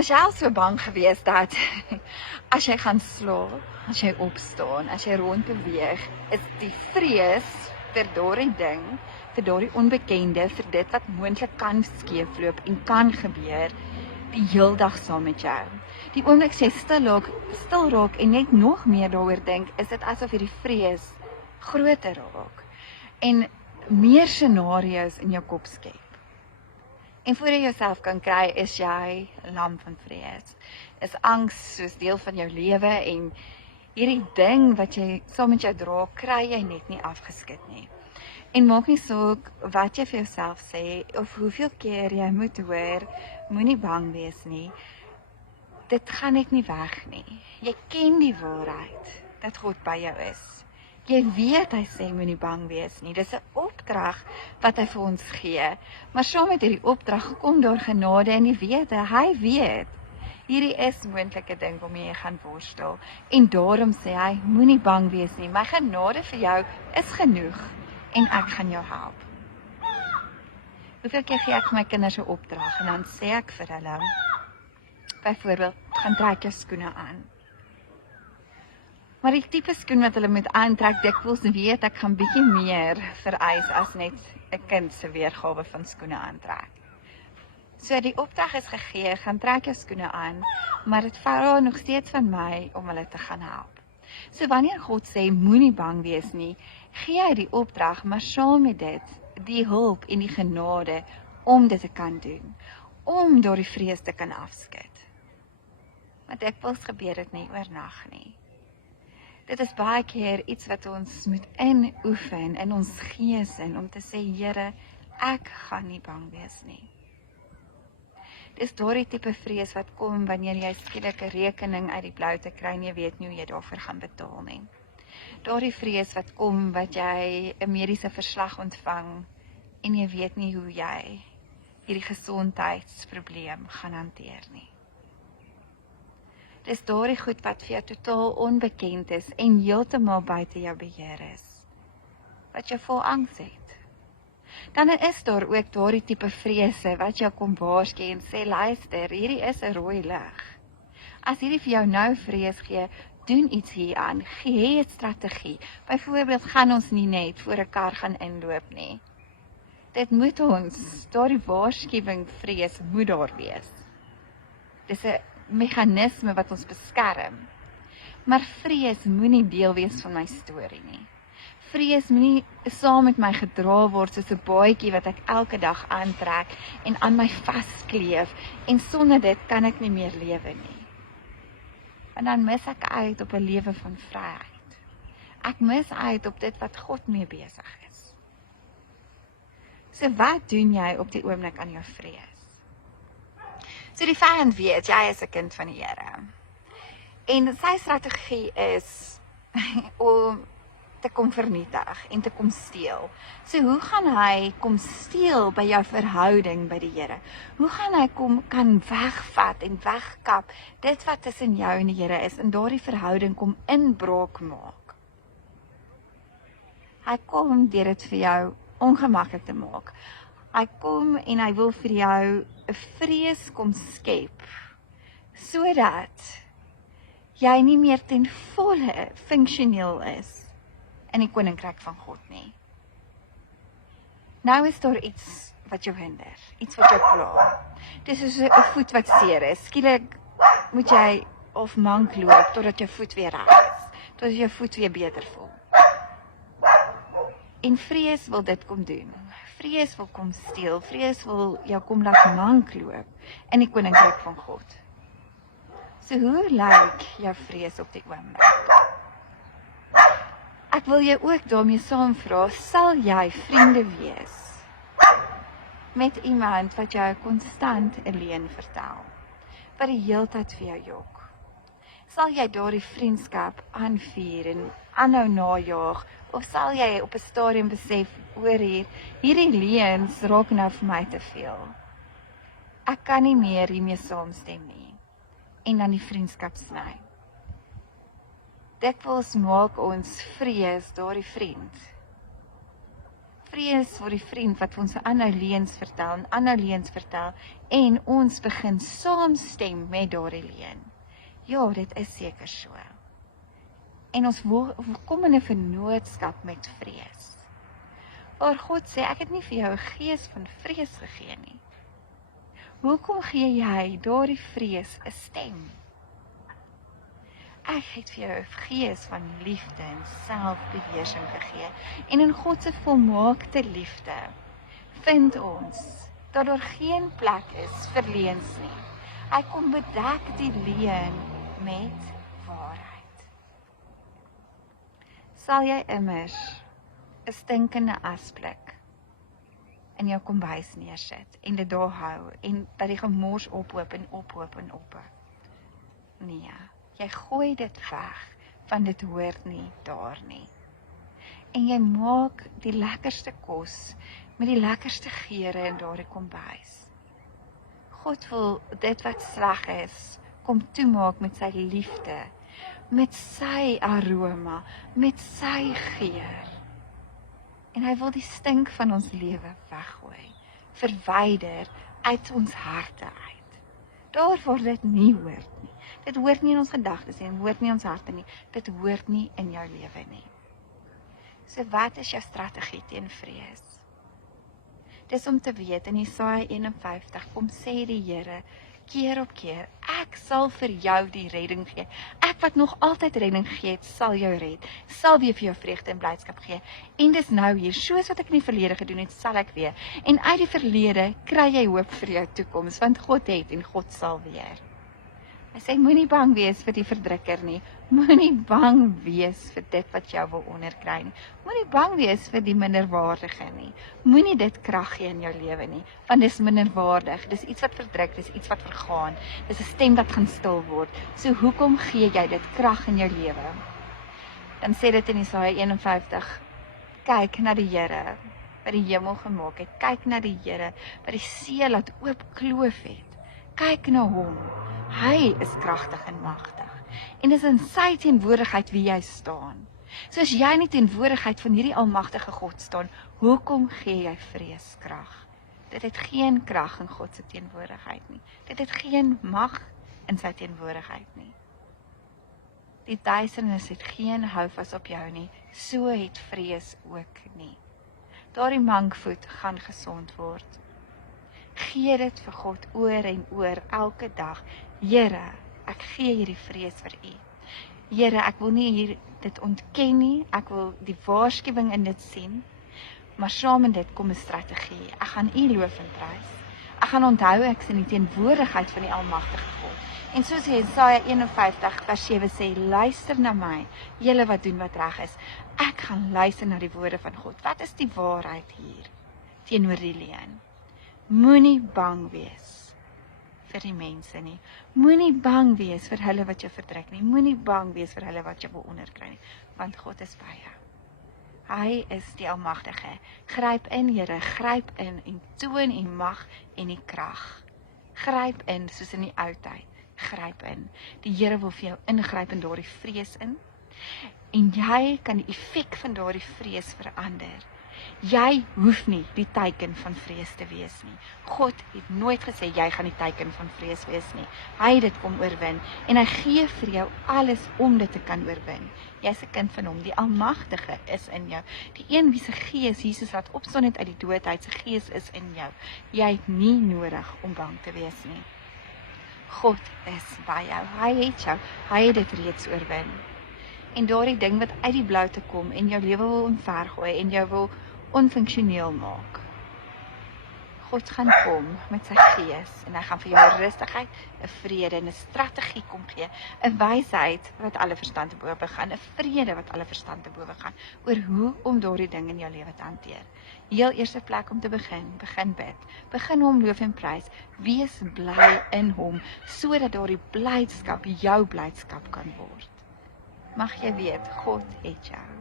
was jy al so bang gewees dat as jy gaan slaap, as jy opstaan, as jy rondbeweeg, is die vrees vir daardie ding, vir daardie onbekende, vir dit wat moontlik kan skeefloop en kan gebeur, die heel dag saam met jou. Die oomblik jy stil raak en net nog meer daaroor dink, is dit asof hierdie vrees groter raak en meer scenario's in jou kop skep. En voor jy jouself kan kry, is jy lam van vrees. Is angs soos deel van jou lewe en hierdie ding wat jy saam met jou dra, kry jy net nie afgeskit nie. En maak nie saak wat jy vir jouself sê of hoeveel keer jy moet hoor, moenie bang wees nie. Dit gaan net nie weg nie. Jy ken die waarheid dat God by jou is. Jy weet hy sê moenie bang wees nie. Dis 'n opdrag wat hy vir ons gee. Maar saam met hierdie opdrag kom daar genade en die wete. Hy weet. Hierdie is moontlike ding waarmee jy gaan worstel. En daarom sê hy, moenie bang wees nie. My genade vir jou is genoeg en ek gaan jou help. Hoeveel keer gee ek my kinders 'n opdrag en dan sê ek vir hulle, byvoorbeeld, gaan trek jou skoene aan. Maar die tipe skoen wat hulle moet aantrek, dikwels weet ek gaan bietjie meer vereis as net 'n kind se weergawe van skoene aantrek. So die opdrag is gegee, gaan trek jou skoene aan, maar dit vra nog steeds van my om hulle te gaan help. So wanneer God sê, moenie bang wees nie, gee hy die opdrag, maar saam met dit, die hulp en die genade om dit te kan doen, om daardie vrees te kan afskit. Maar dikwels gebeur dit nie oornag nie. Dit is baie keer iets wat ons moet inoefen in ons gees in, om te sê, Here, ek gaan nie bang wees nie. Dis daardie tipe vrees wat kom wanneer jy skielik 'n rekening uit die blou te kry en jy weet nie hoe jy daarvoor gaan betaal nie. Daardie vrees wat kom wat jy 'n mediese verslag ontvang en jy weet nie hoe jy hierdie gesondheidsprobleem gaan hanteer nie. Dis daardie goed wat vir jou totaal onbekend is en heeltemal buite jou beheer is, wat jou vol angs het. Dan is daar ook daardie tipe vrese wat jou kom waarsku en sê, luister, hierdie is 'n rooi lig. As hierdie vir jou nou vrees gee, doen iets hieraan, gee 'n strategie. Byvoorbeeld gaan ons nie net voor 'n kar gaan inloop nie. Dit moet ons, daardie waarskuwing vrees moet daar wees. Dis 'n meganisme wat ons beskerm. Maar vrees moenie deel wees van my storie nie. Vrees moenie saam met my gedra word soos 'n baadjie wat ek elke dag aantrek en aan my vaskleef en sonder dit kan ek nie meer lewe nie. En dan mis ek uit op 'n lewe van vryheid. Ek mis uit op dit wat God mee besig is. So wat doen jy op die oomblik aan jou vrees? So die vyand weet, jy is 'n kind van die Here. En sy strategie is om te kom vernietig en te kom steel. So hoe gaan hy kom steel by jou verhouding by die Here? Hoe gaan hy kan wegvat en wegkap dit wat tussen jou en die Here is en daardie verhouding kom inbraak maak? Hy kom deur dit vir jou ongemaklik te maak. Hy kom en hy wil vir jou 'n vrees kom skep, sodat jy nie meer ten volle funksioneel is in die koninkryk van God nie. Nou is daar iets wat jou hinder, iets wat jou pla. Dis soos 'n voet wat seer is. Skielik moet jy of mank loop totdat jou voet weer reg is, totdat jou voet weer beter voel. En vrees wil dit kom doen. Vrees wil kom steel, vrees wil jou kom laat mank loop in die koninkryk van God. So hoe lyk jou vrees op die oomblik? Ek wil jou ook daarmee saamvra, sal jy vriende wees met iemand wat jou konstant 'n leuen vertel, wat die heeltyd vir jou jok? Sal jy daardie vriendskap aanvuur en aanhou najaag, of sal jy op 'n stadium besef, hoor hierdie leuns raak nou vir my te veel. Ek kan nie meer hiermee saamstem nie. En dan die vriendskap sny. Dikwels maak ons vrees daardie vriend. Vrees vir die vriend wat ons aanhou leuns vertel en aanhou leuns vertel en ons begin saamstem met daardie leuen. Ja, dit is seker so. En ons kom in 'n vennootskap met vrees. Waar God sê, ek het nie vir jou 'n gees van vrees gegee nie. Hoekom gee jy daardie vrees 'n stem? Ek het vir jou 'n gees van liefde en selfbeheersing gegee. En in God se volmaakte liefde vind ons dat daar geen plek is vir leuns nie. Hy kom bedek die leuen met waarheid. Sal jy immers 'n stinkende asblik in jou kombuis neersit en dit daar hou en dat die gemors ophoop en ophoop en ophoop? Nee, jy gooi dit weg, want dit hoort nie daar nie. En jy maak die lekkerste kos met die lekkerste geure in daardie kombuis. God wil dit wat sleg is, kom toemaak met sy liefde, met sy aroma, met sy geur. En hy wil die stink van ons lewe weggooi, verwyder uit ons harte uit. Daar waar dit nie hoort nie. Dit hoort nie in ons gedagtes nie, dit hoort nie in ons harte nie, dit hoort nie in jou lewe nie. So wat is jou strategie teen vrees? Dis om te weet, in Jesaja 51 kom sê die Here, keer op keer, ek sal vir jou die redding gee. Ek wat nog altyd redding gegee het, sal jou red, sal weer vir jou vreugde en blydskap gee. En dis nou hier, soos wat ek in die verlede gedoen het, sal ek weer. En uit die verlede kry jy hoop vir jou toekoms, want God het en God sal weer. Hy sê, moenie bang wees vir die verdrukker nie, moenie bang wees vir dit wat jou wil onderkry nie, moenie bang wees vir die minderwaardige nie, moenie dit krag gee in jou lewe nie, want dis minderwaardig, dis iets wat verdruk, dis iets wat vergaan, dis 'n stem wat gaan stil word, so hoekom gee jy dit krag in jou lewe? Dan sê dit in Jesaja 51, kyk na die Here, wat die hemel gemaak het, kyk na die Here, wat die see laat oop kloof het, kyk na hom, hy is kragtig en magtig, en dis in sy teenwoordigheid wie jy staan. So as jy in die teenwoordigheid van hierdie almagtige God staan, hoekom gee jy vrees krag? Dit het geen krag in God se teenwoordigheid nie. Dit het geen mag in sy teenwoordigheid nie. Die duisternis het geen houvas op jou nie, so het vrees ook nie. Daardie mankvoet gaan gesond word. Gee dit vir God oor en oor, elke dag. Here, ek gee hierdie vrees vir U. Here, ek wil nie hier dit ontken nie, ek wil die waarskuwing in dit sien, maar saam met dit kom 'n strategie. Ek gaan U loof en prys. Ek gaan onthou ek is in die teenwoordigheid van die Almagtige God. En soos Jesaja 51 vers 7 sê, luister na my, julle wat doen wat reg is. Ek gaan luister na die woorde van God. Wat is die waarheid hier teenoor die leuen? Moenie bang wees vir die mense nie. Moenie bang wees vir hulle wat jou verdruk nie. Moenie bang wees vir hulle wat jou wil onderkry nie, want God is by jou. Hy is die Almagtige. Gryp in, Here, gryp in en toon U mag en U krag. Gryp in soos in die ou tyd. Gryp in. Die Here wil vir jou ingryp in daardie vrees in. En jy kan die effek van daardie vrees verander. Jy hoef nie die teiken van vrees te wees nie. God het nooit gesê jy gaan die teiken van vrees wees nie. Hy het dit kom oorwin en hy gee vir jou alles om dit te kan oorwin. Jy's 'n kind van hom, die Almagtige is in jou. Die een wie se gees Jesus laat opstaan het uit die dood, hy se gees is in jou. Jy het nie nodig om bang te wees nie. God is by jou, hy het jou, hy het dit reeds oorwin. En daardie ding wat uit die blou te kom en jou lewe wil omvergooi en jou wil onfunksioneel maak. God gaan kom met sy gees en hy gaan vir jou rustigheid, 'n vrede en 'n strategie kom gee, 'n wysheid wat alle verstand te bowe gaan, 'n vrede wat alle verstand te bowe gaan, oor hoe om daardie ding in jou lewe te hanteer. Heel eerste plek om te begin bid, begin hom loof en prys, wees bly in hom, sodat daardie blydskap jou blydskap kan word. Mag jy weet, God het jou.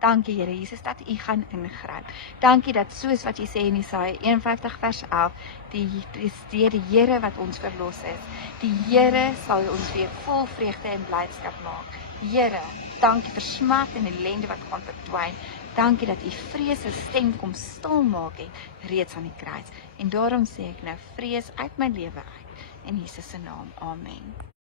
Dankie Here Jesus dat U gaan ingryp. Dankie dat soos wat U sê in Jesaja 51 vers 11, dis die Here wat ons verlos is. Die Here sal ons weer vol vreugde en blydskap maak. Here, dankie vir smart en ellende wat gaan verdwyn. Dankie dat U vrees se stem kom stil maak het reeds aan die kruis. En daarom sê ek nou vrees uit my lewe uit. In Jesus se naam. Amen.